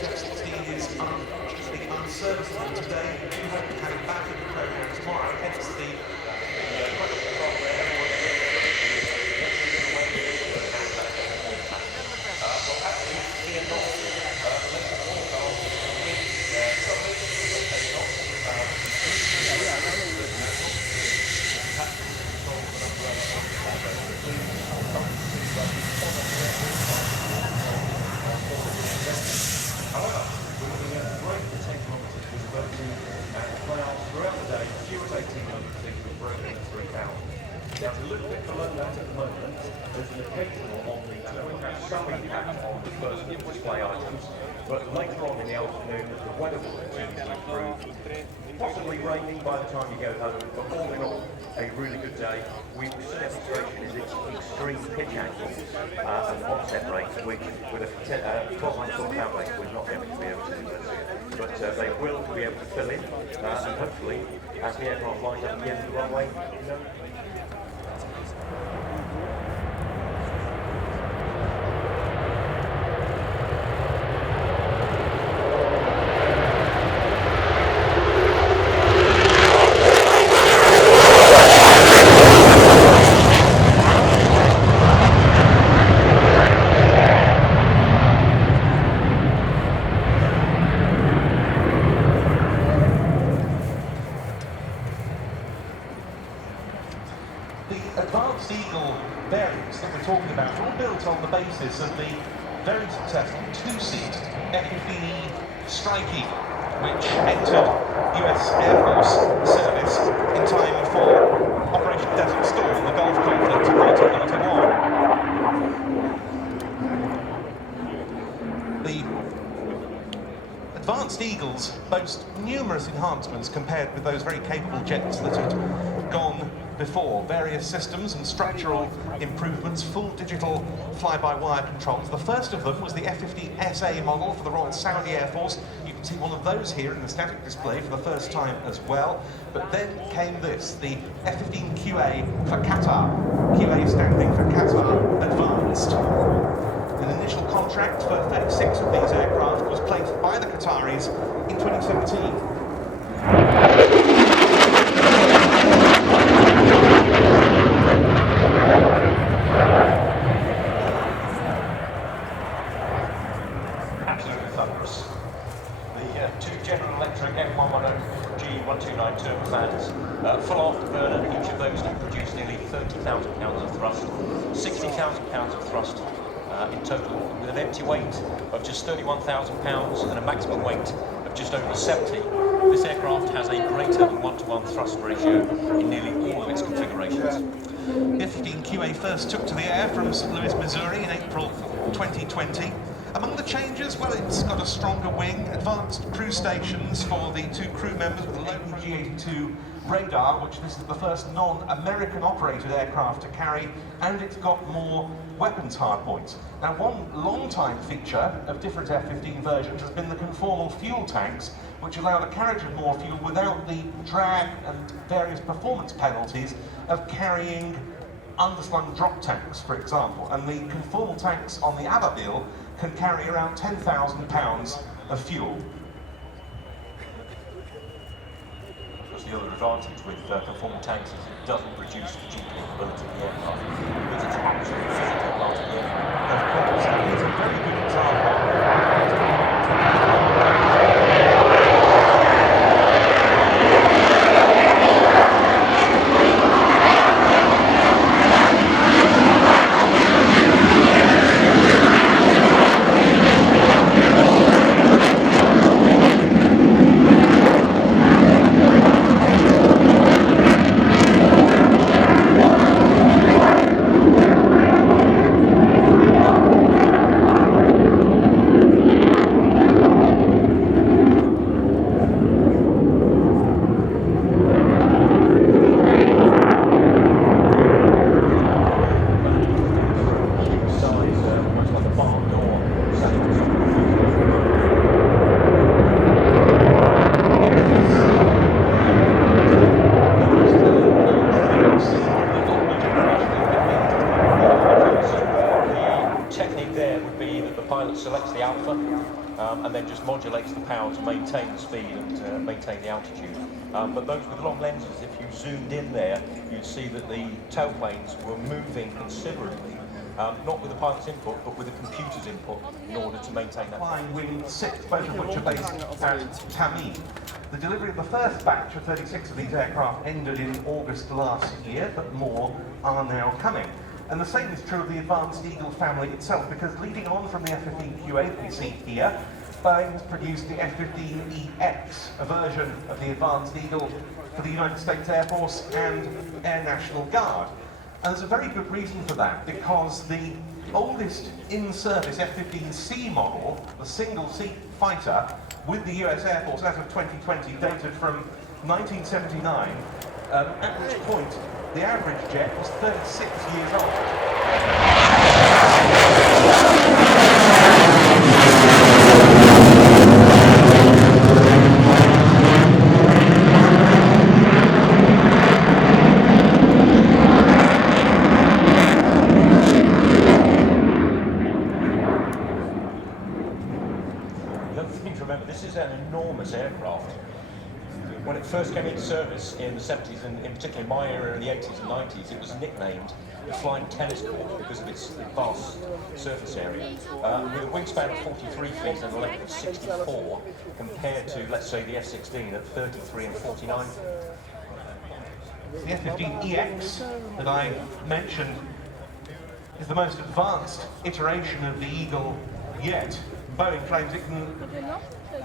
F-16 is unfortunately unserviceable today. We do hope to have it back in the program tomorrow, hence the However, we're looking at great 10 kilometres visibility and clouds throughout the day, few at 1800 feet with breaking at 3,000. Now, it's a little bit below that at the moment. There's an occasional on the we have some impact on the first display items, but later on in the afternoon, the weather will continue to improve. Possibly raining by the time you go home, but all in all, a really good day. This demonstration is its extreme pitch angle and onset rates, which with a 12-foot power rate we're not going to be able to do. But they will be able to fill in, and hopefully, as the aircraft lines up at the end of the runway, The Advanced Eagle variants that we're talking about are all built on the basis of the very successful two-seat F-15 Strike Eagle, which entered US Air Force service in time for Operation Desert Storm, the Gulf conflict of 1991. The Advanced Eagles boast numerous enhancements compared with those very capable jets that had gone before. Various systems and structural improvements, full digital fly-by-wire controls. The first of them was the F-15SA model for the Royal Saudi Air Force. You can see one of those here in the static display for the first time as well. But then came this, the F-15QA for Qatar. QA standing for Qatar Advanced. An initial contract for 36 of these aircraft was placed by the Qataris in 2017. Thunderous. The two General Electric F110G129 turbofans, full afterburner, each of those can produce nearly 30,000 pounds of thrust, 60,000 pounds of thrust in total, with an empty weight of just 31,000 pounds and a maximum weight of just over 70. This aircraft has a greater than 1-to-1 thrust ratio in nearly all of its configurations. The F-15QA first took to the air from St. Louis, Missouri in April 2020. Among the changes, well, it's got a stronger wing, advanced crew stations for the two crew members with a local G82 radar, which this is the first non-American operated aircraft to carry, and it's got more weapons hardpoints. Now, one long-time feature of different F-15 versions has been the conformal fuel tanks, which allow the carriage of more fuel without the drag and various performance penalties of carrying underslung drop tanks, for example. And the conformal tanks on the Ababil can carry around 10,000 pounds of fuel. Because the other advantage with conformal tanks is it doesn't reduce the G capability of the aircraft, because it's actually a physical part of the aircraft. Of course, and it's a very good example. pilot selects the alpha and then just modulates the power to maintain the speed and maintain the altitude. But those with long lenses, if you zoomed in there, you'd see that the tailplanes were moving considerably, not with the pilot's input, but with the computer's input in order to maintain that. Flying Wing 6, both of which are based at Tamim. The delivery of the first batch of 36 of these aircraft ended in August last year, but more are now coming. And the same is true of the Advanced Eagle family itself, because leading on from the F-15QA we see here, Boeing has produced the F-15EX, a version of the Advanced Eagle for the United States Air Force and Air National Guard. And there's a very good reason for that, because the oldest in-service F-15C model, the single-seat fighter with the US Air Force as of 2020, dated from 1979, at which point the average jet was 36 years old. Remember, this is an enormous aircraft. When it first came into service in the 70s, and in particular in my era in the 80s and 90s, it was nicknamed the Flying Tennis Court because of its vast surface area. With a wingspan of 43 feet and a length of 64, compared to, let's say, the F-16 at 33 and 49 feet. The F-15EX that I mentioned is the most advanced iteration of the Eagle yet. Boeing claims it can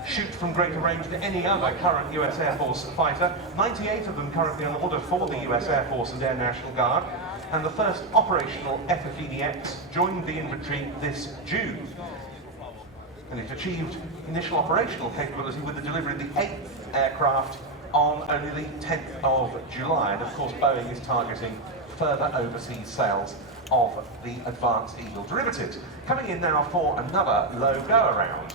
shoot from greater range than any other current US Air Force fighter. 98 of them currently on order for the US Air Force and Air National Guard. And the first operational F-15EX joined the inventory this June. And it achieved initial operational capability with the delivery of the 8th aircraft on only the 10th of July. And of course, Boeing is targeting further overseas sales of the Advanced Eagle derivatives. Coming in now for another low go-around.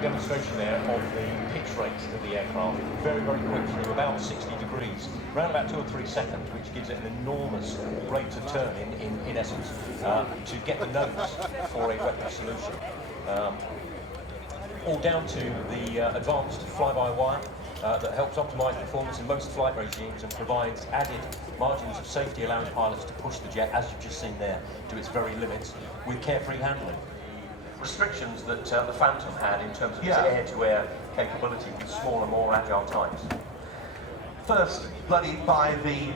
Demonstration there of the pitch rate of the aircraft, very, very quick, through about 60 degrees, around about 2 or 3 seconds, which gives it an enormous rate of turn in essence, to get the notes for a weapon solution. All down to the advanced fly-by-wire that helps optimise performance in most flight regimes and provides added margins of safety, allowing pilots to push the jet, as you've just seen there, to its very limits with carefree handling. Restrictions that the Phantom had in terms of its air-to-air capability with smaller, more agile types. First bloodied by the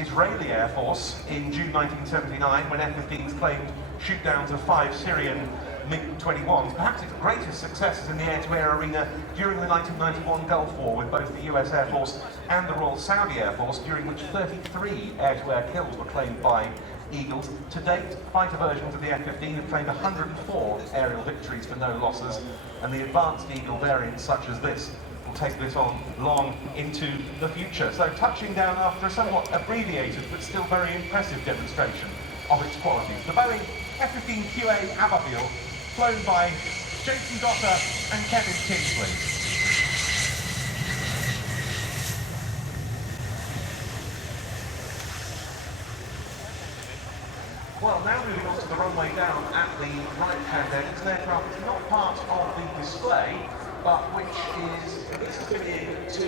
Israeli Air Force in June 1979 when F-15s claimed shoot-downs of 5 Syrian MiG-21s. Perhaps its greatest successes in the air-to-air arena during the 1991 Gulf War with both the US Air Force and the Royal Saudi Air Force, during which 33 air-to-air kills were claimed by Eagles. To date, fighter versions of the F-15 have claimed 104 aerial victories for no losses, and the Advanced Eagle variants such as this will take this on long into the future. So touching down after a somewhat abbreviated but still very impressive demonstration of its qualities. The Boeing F-15QA Ababil, flown by Jason Dotter and Kevin Tinsley. Well, now moving on to the runway down at the right-hand end. This aircraft is not part of the display, but which is put in to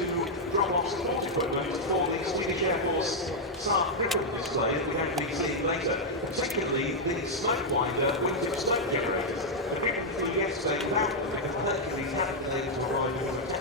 drop off support equipment for the Swedish Air Force SAR equipment display that we're going to be seeing later, particularly the smoke winder wingtip smoke generators. And we didn't feel yesterday without them because Hercules hadn't been able to arrive